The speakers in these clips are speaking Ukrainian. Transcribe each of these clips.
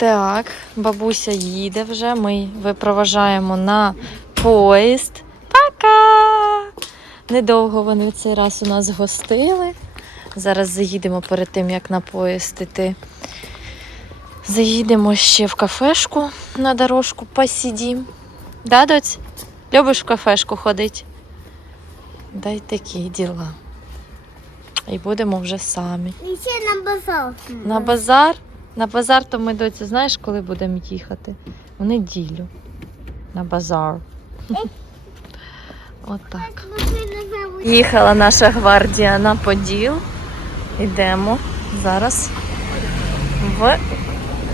Так, бабуся їде вже. Ми випроважаємо на поїзд. Пока! Недовго вони цей раз у нас гостили. Зараз заїдемо перед тим, як на поїзд іти. Заїдемо ще в кафешку на дорожку, посидім. Да, доць? Любиш в кафешку ходити? Дай такі діла. І будемо вже самі. І ще на базар. На базар? На базар то ми доцю, знаєш, коли будемо їхати? В неділю. На базар. Отак. Їхала наша гвардія на Поділ. Йдемо зараз в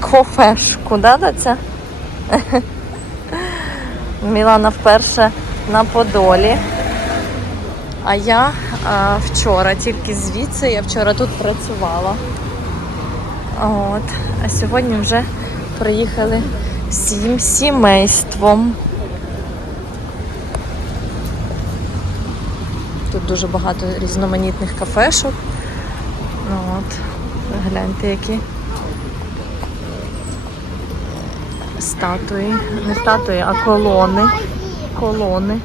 кофешку, да, доця? Мілана вперше на Подолі. А я а, вчора, тільки звідси, я вчора тут працювала. От. А сьогодні вже приїхали всім сімейством. Тут дуже багато різноманітних кафешок. Ну, от. Гляньте, які статуї. Не статуї, а колони. Колони.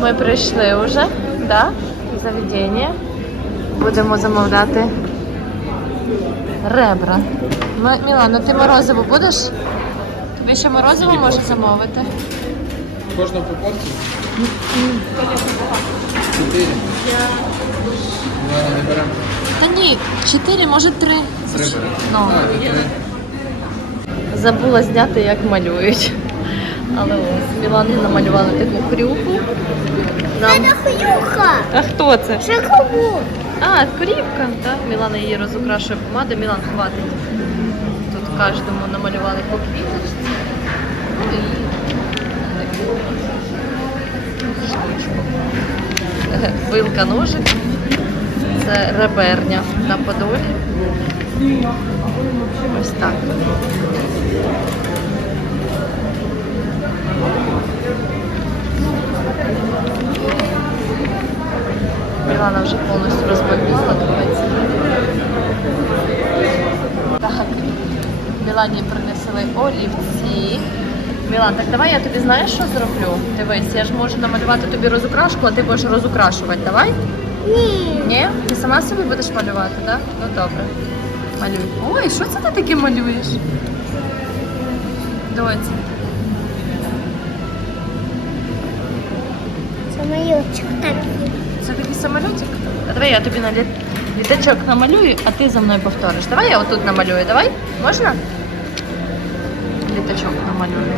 Ми прийшли вже, да? заведення. Будемо замовляти ребра. Мілана, ти морозиво будеш? Тобі ще морозиво може замовити? Кожна по порції? Чотири. Ладно, не беремо. Та ні, чотири, може три. Три беремо. Ну. Забула зняти, як малюють. Але ось Мілані намалювали таку хрюку. Нам... Це хрюха. А хто це? Шоколад. А, корівка, так? Мілана її розукрашує помадою. Мілан хватить. Тут кожному намалювали по квіточці. Ну штучку. Вилка ножик. Це реберня на подолі. Ось так. Мілана вже повністю розбомбила капець. Так. Мілані принесли олівці. Мілан, так давай я тобі знаєш, що зроблю? Дивись, я ж можу намалювати тобі розукрашку, а ти будеш розукрашувати. Давай? Ні. Ні? Ти сама собі будеш малювати, так? Да? Ну добре. Малюй. Ой, що це ти таке малюєш? Доці. Це майочок такий. Це такий самолітик? А давай я тобі на лі- літачок намалюю, а ти за мною повториш. Давай я отут намалюю, давай? Можна? Літачок намалюю.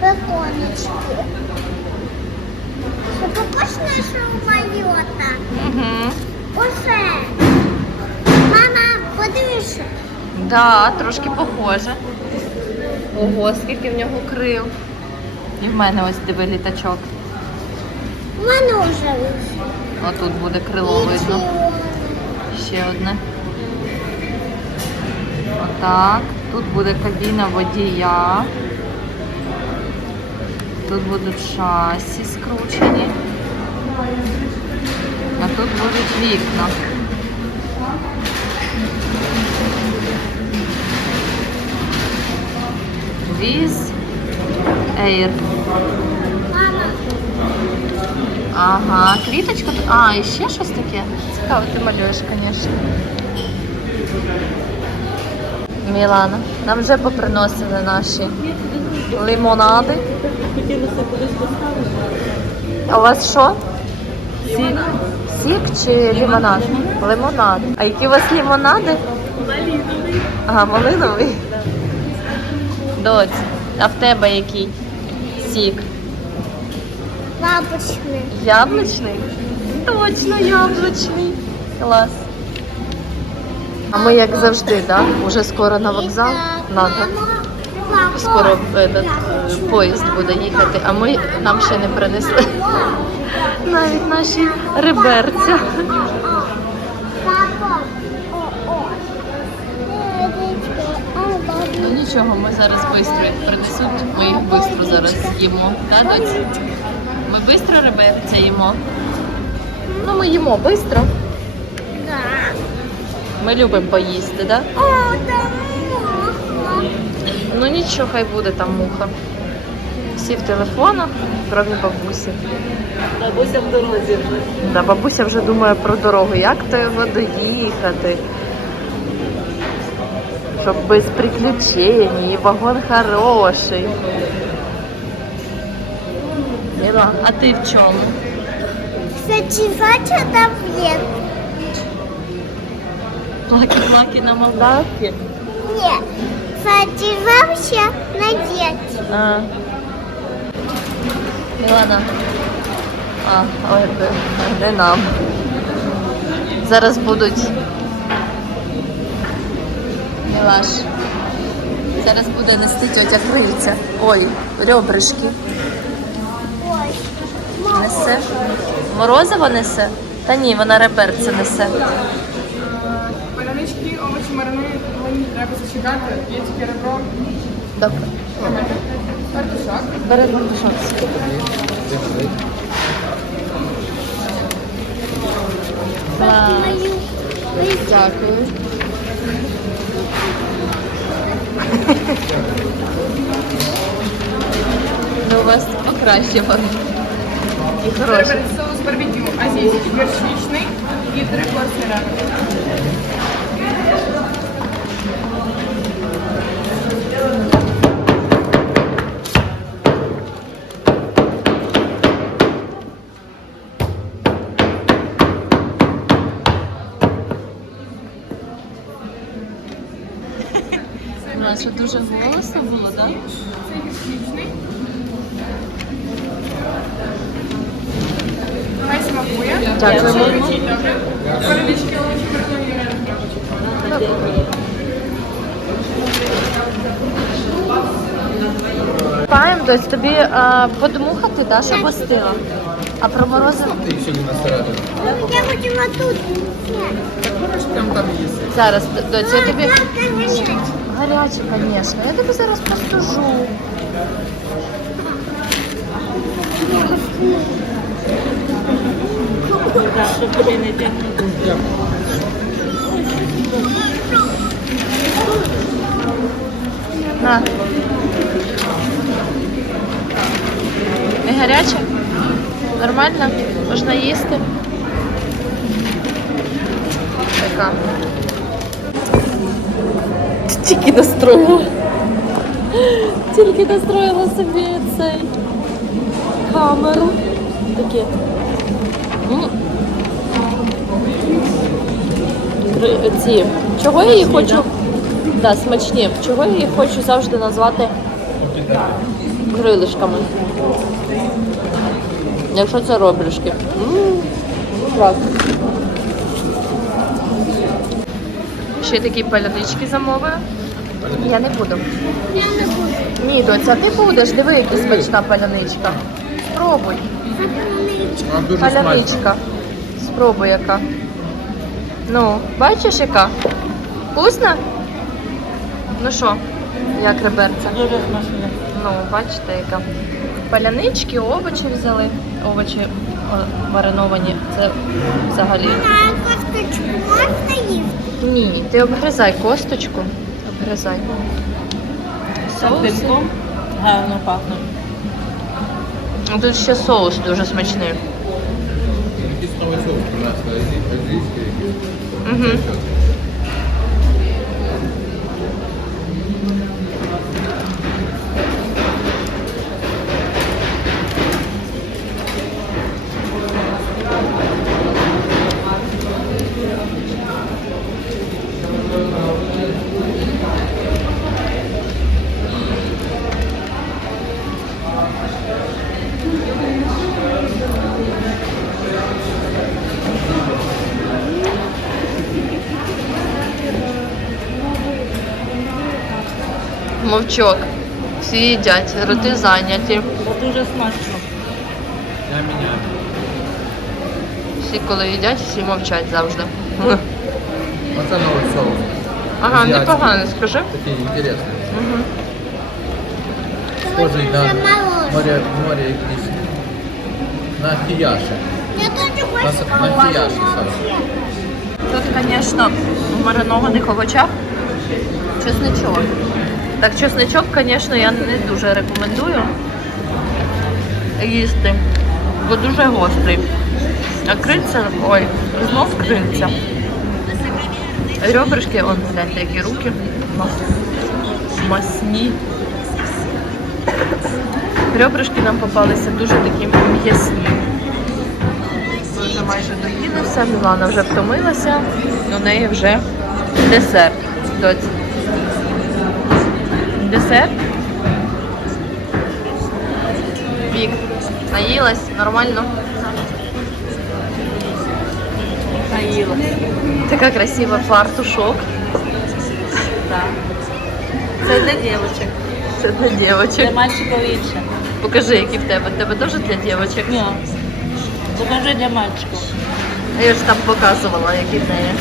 Виконечки. Це похож на шоу-майота. Угу. Оце. Мама, подивись. Да, трошки похоже. Ого, скільки в нього крил. І в мене ось диви літачок. У мене вже вийшло. Отут буде крило видно. Ще одне. Отак. Тут буде кабіна водія. Тут будуть шасі скручені. А тут будуть вікна. Віз Air. Ага, квіточка. А, і ще щось таке. Цікаво, ти малюєш, звісно. Мілана, нам вже поприносили наші лимонади. А у вас що? Сік. Сік чи лимонад? Лимонад. А які у вас лимонади? Малиновий. Ага, малиновий. Доць, а в тебе який? Сік. лапочки. Яблучний? Точно яблучний. Клас. А ми як завжди. Да? Уже скоро на вокзал. Надо. Скоро этот, е, поїзд буде їхати, а ми нам ще не принесли навіть наші реберця. Нічого, ми зараз швидко їх принесуть, ми їх швидко зараз їмо. Да, доць? Ми швидко реберця їмо. Ну, ми їмо швидко. Да. Ми любимо поїсти, да? О, там муха. Ну нічого, хай буде там муха. Всі в телефонах, кроме бабусі. Бабуся в дорозі вже. Да, бабуся вже думає про дорогу, як то його доїхати. Щоб без приключень, і вагон хороший. Міла, а ти в чому? Сочевача таблет. Лаки-лаки на Молдавці. Нет. Сочевача надеть. А. Мілана. А, ой, не- не нам. Зараз будуть. Мілаш. Зараз буде нести тьотя крильця. Ой, ребришки. Ой. Несе. Морозиво несе? Та ні, вона реберце несе. Палянички, овочі маринують, мені треба зачекати. Є тільки ребро, Добре. картошак. Бери гандушок. Мою. Дякую. Ну, у вас покращило. І хороші. Соус барбекю, азійський горчичний і три порції ребра. Що дуже голосно було, так? Це. Хай. Дякуємо. Смакує, добре. Палянички, овочі маринують ребра. Паєм, дось тобі а, подмухати, да, щоб остила. А про морозиво? Ти ще не насрати. Я хочу вот тут. Зараз, доць, я тобі... Как горячий. Гаряче, звісно. Я тобі зараз постужу. Так, щоб тобі не тягнути. На. Не гаряче? Нормально? Можна їсти? Така. Тільки настроїла. Тільки настроїла собі цей камеру. Таке. Ці. Чого я її хочу? Да, смачні. Чого я їх хочу завжди назвати крилишками? Якщо це робришки. М. Ще такі палянички замовив. Я не буду. Я не буду. Ні, доця, ти будеш. Диви, яка смачна паляничка. Спробуй. Вона дуже смачна. Паляничка. Спробуй яка. Ну, бачиш яка? Вкусна? Ну що, як реберця? Дуже. Ну, бачите, яка. Палянички, овочі взяли. Овочі мариновані. Це взагалі. А косточку можна їсти? Ні, ти обгризай косточку. Обгризай. Соус. Гарно пахне. Ну, Тут ще соус дуже смачний. Якийсь новий соус принесли, азій- азійський якийсь. Мовчок. Всі їдять, роти зайняті. Це дуже смачно. Я міняю. Всі, коли їдять, всі мовчать завжди. Оце новий соус. Ага, Азіатський. непогано, скажи. Такий інтересний. Угу. Схожий на море, море якийсь. На. Я тоже Нас хочу макияж, Саша. Тут, звісно, в маринованих овочах чесничок. Так, чесничок, звісно, я не дуже рекомендую їсти, бо дуже гострий. А крильця, ой, знов крильця. Ребрышки, он, гляньте, які руки. Масні. Ребрышки нам попалися дуже такі м'ясні. Вже майже доїли все, Мілана вже втомилася, у неї вже десерт. Десерт. Вік. Наїлась, нормально. Наїла. Така красива фартушок. Так. Це для дівчинок. Це для Для дівчинок. мальчиків інше. Покажи, які в тебе. В тебе теж для дівчинок? Ні. Покажи для мальчиків. А Я ж там показувала, які в неї.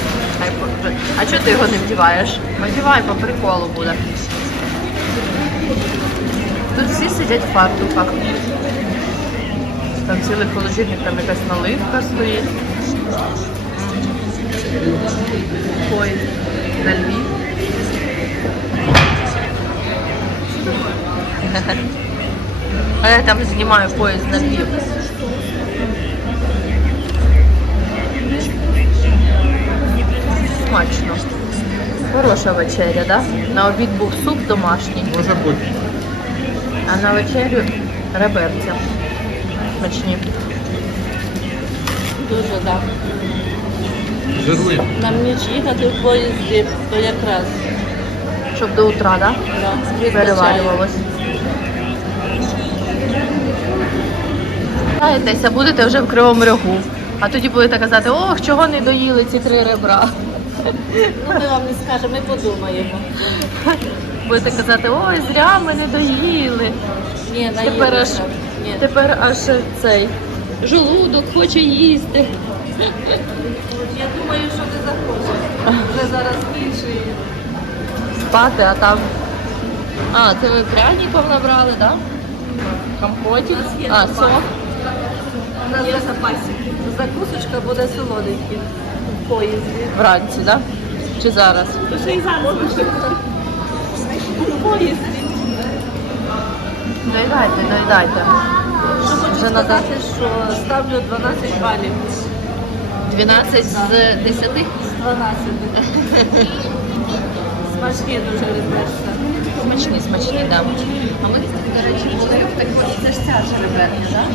А чого ти його не вдіваєш? Одівай, по приколу буде. Тут всі сидять в фартуках. Там цілий холодильник, там якась наливка стоїть. Ой, на Львів. А я там знімаю поїзд на Львів. Смачно. Хороша вечеря, да? На обід був суп домашній, Може бути. А на вечерю реберця. Смачні. Дуже так. Жируємо. Нам ніч їхати в поїзді, то якраз. Щоб до утра, да? Да. Переварювалось. Знаєтеся, будете вже в Кривому Рогу. А тоді будете казати, ох, чого не доїли ці три ребра. Ну, ми вам не скажемо, ми подумаємо. Будете казати, ой, зря ми не доїли. Ні, Тепер аж. Ні. тепер аж цей желудок хоче їсти. Я думаю, що ти захочеш. Вже зараз більше. спати, а там. А, це ви пряників набрали, так? Да? Компотик. У нас є А, запас. сок. У нас є запасі. Закусочка буде солоденька в поїзді. Вранці, так? Да? Чи зараз? Ще й зараз поїзді. Доїдайте, доїдайте. Що хочу Вже надо- сказати, що ставлю 12 балів. 12 з 10. З 12. Смачні дуже реберця. Смачні, смачні, так. А ми, до речі, були в так це ж ця жереберня, так?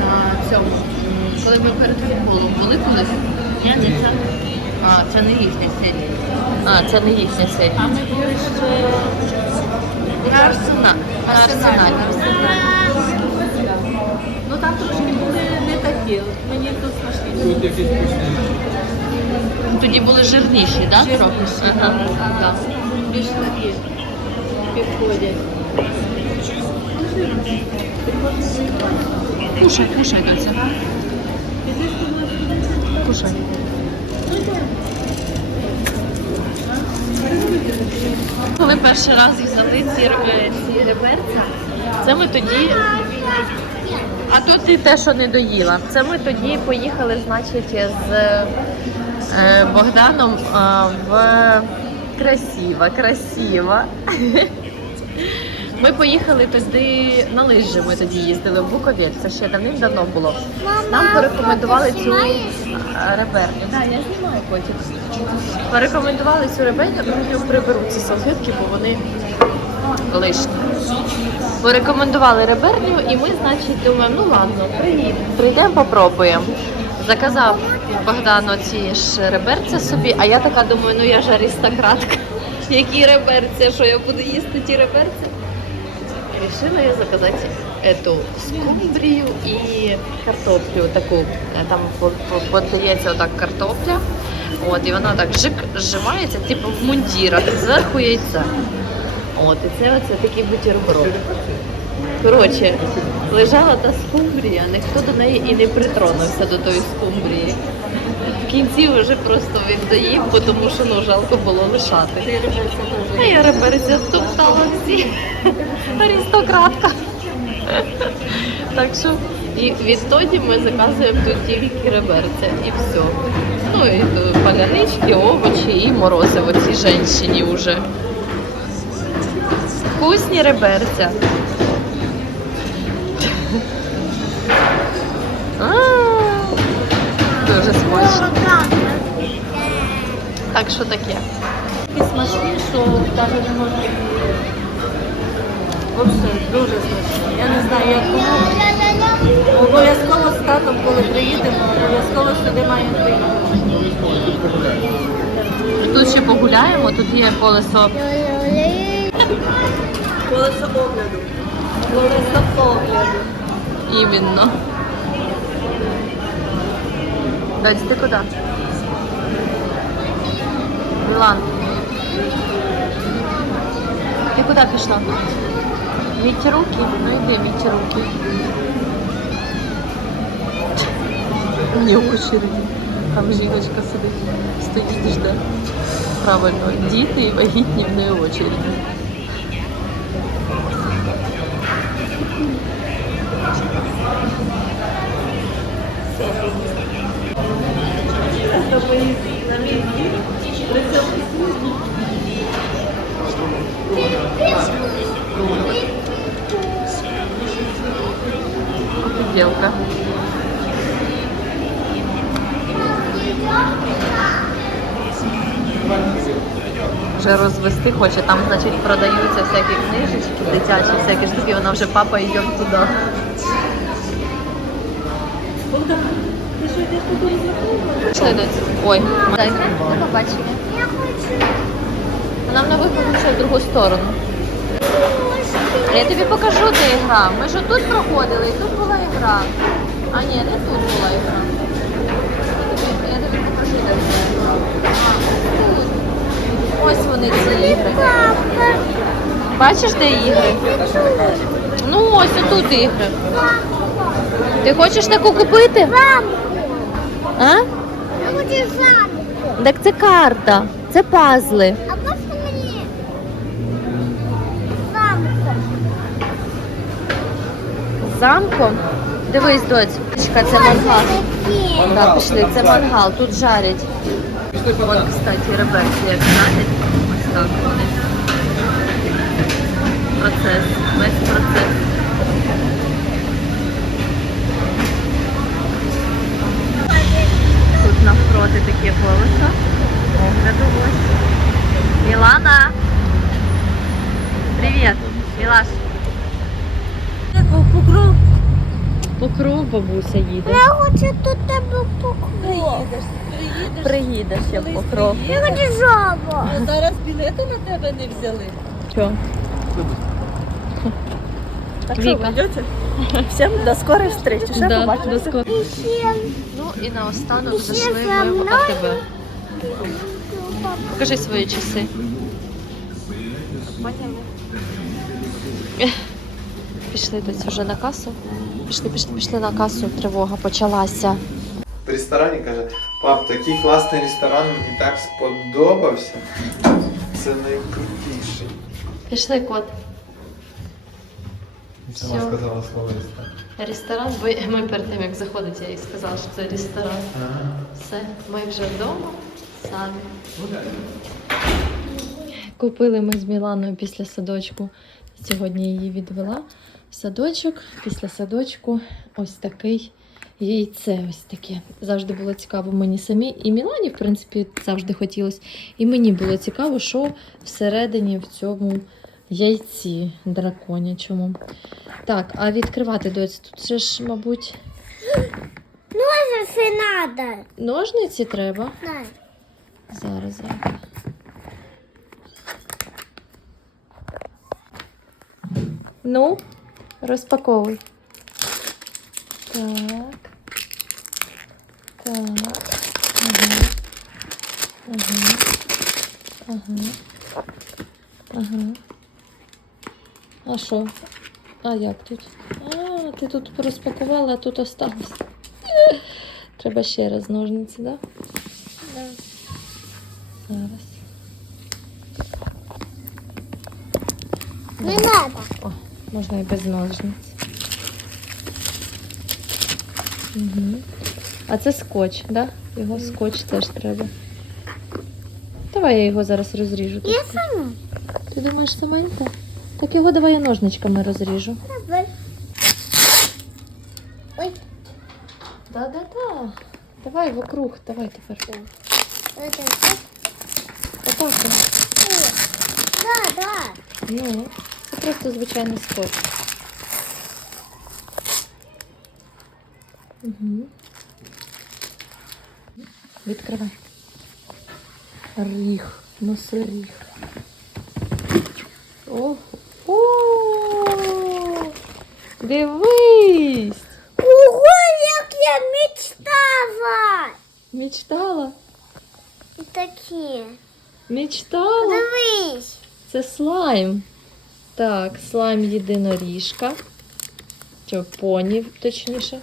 На цьому. Коли ми перед футболом були колись. Я не це. А, це не їхня серія. А, це не їхня серія. А ми були ще На арсенал. На арсеналі. Ну там трошки були не такі. Мені тут смачні. Тут якісь вкусні. Тоді були жирніші, так? Жирніші, Ага. Да. Більш такі підходять. Кушай, кушай, доця. Кушай. Коли перший раз взяли ці, ре- ці реберця, це ми тоді. А то ти те, що не доїла. Це ми тоді поїхали, значить, з е, Богданом е, в красиво, красиво. Ми поїхали туди на лижі. Ми тоді їздили в Буковель. Це ще давним-давно було. Нам порекомендували цю реберню. Так, я знімаю потім. Порекомендували цю реберню, я приберу ці салфетки, бо вони лишні. Порекомендували реберню, і ми, значить, думаємо, ну ладно, приїдемо, прийдемо, попробуємо. Заказав Богдану ці ж реберця собі, а я така думаю, ну я ж аристократка. Які реберця, що я буду їсти ті реберця? Решила я заказать эту скумбрию и картоплю таку. Е, Там по- по- подається отак картопля. От, і вона так жик зжимається, типу в мундірах, і зверху яйце. От, і це оце такий бутерброд. Коротше, лежала та скумбрія, ніхто до неї і не притронувся до тої скумбрії. В кінці вже просто бо тому що ну, жалко було лишати. А я реберця втоптала всі. Аристократка. Так що І відтоді ми заказуємо тут тільки реберця і все. Ну і то палянички, овочі і морозиво цій жінщині вже. Вкусні реберця. А, Дуже смачно. Так що таке? Такі смачні, що навіть не можна. Взагалі, дуже смачно. Я не знаю, як кому. Обов'язково з татом, коли приїдемо, обов'язково сюди має приїхати. Тут ще погуляємо, тут є колесо. Колесо огляду. Колесо огляду. Іменно. Дать, ти куди? Мілан. Ти куди пішла? Міть руки? Ну йди, міть руки. Не в очереді. Там жіночка сидить, стоїть жде. Правильно, діти і вагітні в неї очереді. Офігелка. Вже розвести хоче, там, значить, продаються всякі книжечки дитячі, всякі штуки, вона вже папа йде туди. Пішли доці. Ой, дайте, до побачення. Я хочу. Нам на виходу в другу сторону. Я тобі покажу, де ігра. Ми ж тут проходили, і тут була ігра. А ні, не тут була ігра. Я тобі покажу, де це. А. Ось вони ці ігри. Бачиш, де ігри? Ну ось отут ігри. Ти хочеш таку купити? А? Я хочу замку. Так це карта, це пазли. А можна мені замку? З замком. Дивись, доць. Чекай, Це мангал. Так, пішли, це мангал, тут жарять. Вон, кстати, реберці, як жарять. Ось так вони. Процес, весь процес. Навпроти таке колесо. Огляду ось. Мілана! Привіт, Мілаш. Покров. Покров бабуся їде. Я хочу тут тебе покров. Приїдеш я в покров. Я хочу жабу. Зараз білети на тебе не взяли. Що? Так Віка. що, ви йдете? Всім до скорої. Ще Да, побачимося. до скоро. Ну і наостанок зайшли за ми в. АТБ. Покажи свої часи. Пішли десь вже на касу. Пішли, пішли, пішли на касу. Тривога почалася. в ресторані каже, пап, такий класний ресторан, мені так сподобався. Це найкрутіший. Пішли, кот. Сама Всьо. сказала слово ресторан. Ресторан, бо ми перед тим як заходити, я їй сказала, що це ресторан. Все, ми вже вдома самі. Купили ми з Міланою після садочку. Сьогодні її відвела в садочок. Після садочку ось такий яйце. Ось таке. Завжди було цікаво мені самі. І Мілані, в принципі, завжди хотілося. І мені було цікаво, що всередині в цьому яйці драконячому. Так, а відкривати доць тут же ж, мабуть, це надо. ножниці треба. Дай. Зараз, зараз. Ну, розпаковуй. Так. Так. Ага. Ага. Ага. Ага. А що? А як тут? А, ти тут розпакувала, а тут осталось. Треба ще раз ножниці, так? Да? Зараз. Не надо. О, можна і без ножниць. Угу. А це скотч, да? Його скотч теж треба. Давай я його зараз розріжу. Я сама. Ти думаєш саменька? Так його давай я ножничками розріжу. Давай. Ой, Да-да-да. Давай вокруг, давай тепер. Отак. Да, да. Ну, це просто звичайний скотч. Угу. Відкривай. Ріг, носоріг. Ого. О! Дивись! Ого, як я мечтала. Мечтала? І такі. Мечтала? Дивись. Це слайм. Так, слайм єдиноріжка. Чи поні, точніше.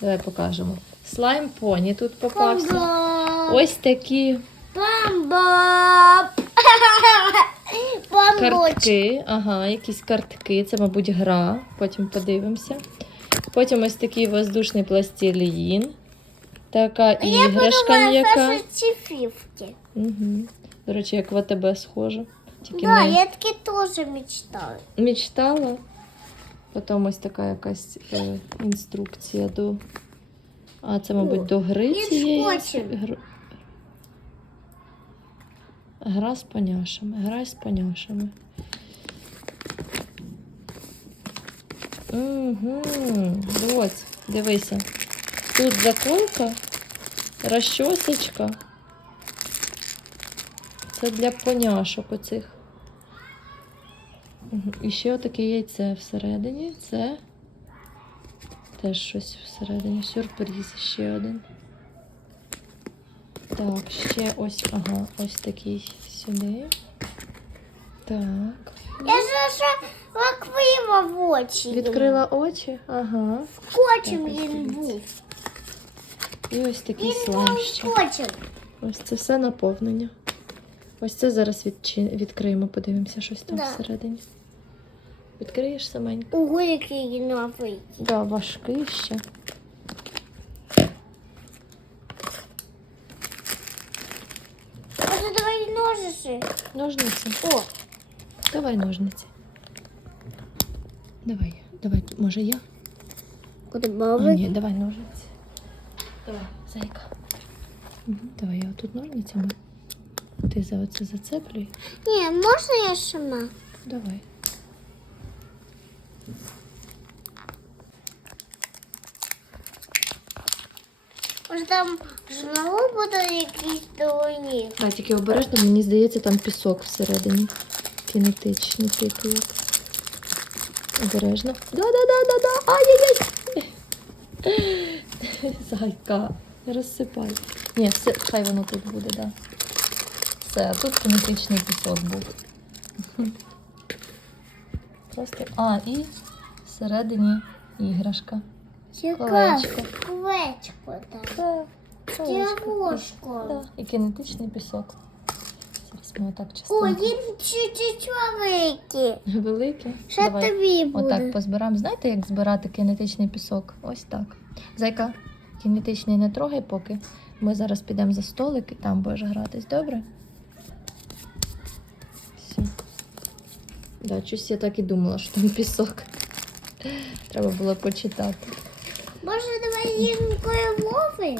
Давай покажемо. Слайм поні тут попався. Ось такі Бомбоп. Бомбоч. картки. Ага, якісь картки. Це, мабуть, гра. Потім подивимося. Потім ось такий воздушний пластилін. Така іграшка м'яка. Угу. До речі, як в АТБ схоже. Тільки Да, не я таки теж мечтала. мечтала. Потім ось така якась е, інструкція до. А, це, мабуть, до гри цієї. Гр- Гра з поняшами. Гра з поняшами. Угу. Ось, дивися. Тут заколка, розчосочка. Це для поняшок оцих. Мгм. І ще отаке яйце всередині. Це теж щось всередині. Сюрприз ще один. Так, ще ось, ага, ось такий сюди. Так. Я ж ще лаквива в очі. Відкрила очі. Ага. Скотчем Так, він був. І ось такий Він слайм був ще. скотчем. Ось це все наповнення. Ось це зараз відчи... відкриємо, подивимося, щось там Да. всередині. Відкриєш саменько? Ого, який він новий. Да, важкий ще. Може, давай ножиці. Ножниці. О, Давай ножниці. Давай, давай, може я? куди А, ні, давай ножниці. Давай, зайка. Давай я тут ножницями. Ти за оце зацеплюй. Ні, можна я сама? Давай. Там знову буде якийсь долоні. А тільки обережно, мені здається, там пісок всередині. Кінетичний типу. Обережно. Да-да-да-да-да! Ай-яй-яй! Зайка, розсипай. Ні, все, хай воно тут буде, так. Да. Все, тут кінетичний пісок був. Просто. А, і всередині іграшка. Колечко. Колечко там. Дівушко. Да. І кінетичний пісок. Зараз ми отак О, він чуть-чуть великий. Велике. Що Давай. тобі буде? Отак позбираємо. Знаєте, як збирати кінетичний пісок? Ось так. Зайка, кінетичний не трогай поки. Ми зараз підемо за столик і там будеш гратись, добре? Все. Да, щось я так і думала, що там пісок. Треба було почитати. Може, давай їм Вови?